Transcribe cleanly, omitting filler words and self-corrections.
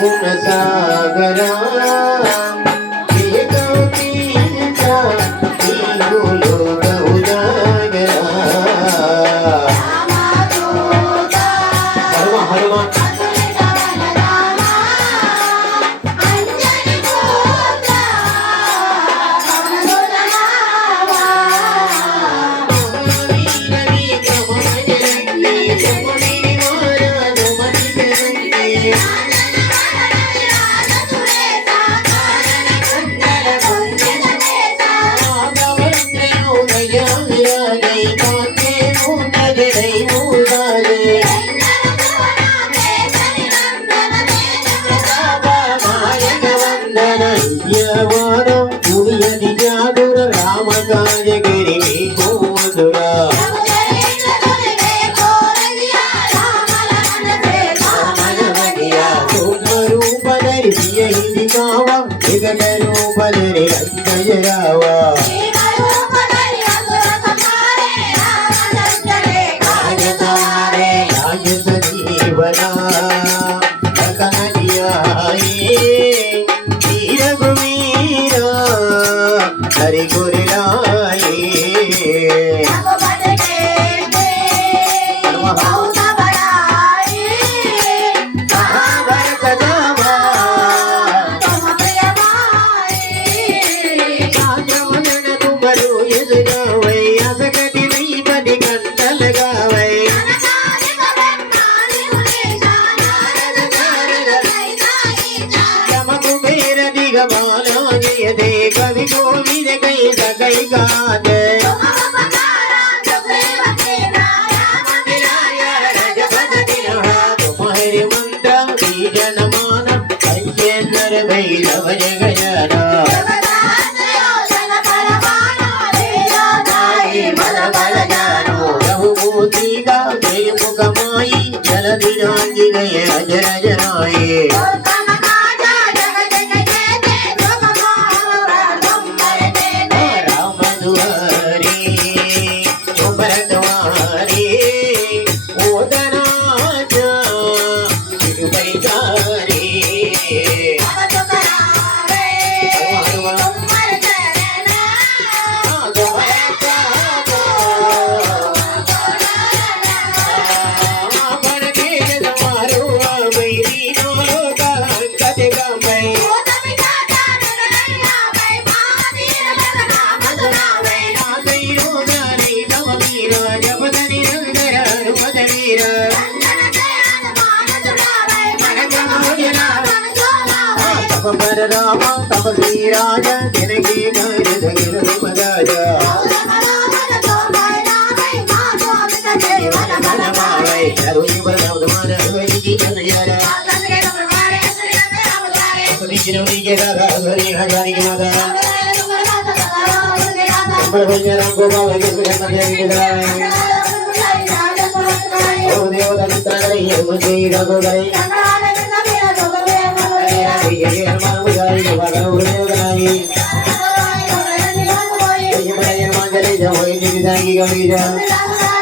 గుణసాగరా రూపధరి రంగయరావా రాజస జీవనా రఘువీరా హరి గురిరాయే कवि गोविंद कई सगई गाते तुम्हारे मंत्र बीजन मान पंचेंद्र भैरव जगजना रघुमूर्ति का मुखमाई जल दिनांगी गए अजर जनाए पर राम तपसी राजा जिनकी घर जगिर मदाजा रुई बनाओ तुम्हारा रुई की कन्हैया अपनी जिनोनी के दादा हरी हजारी के माता पर भैया राम को बाबा के सुख मजे के दादा ओ देवता मित्र करे मुझे रघु करे Gawin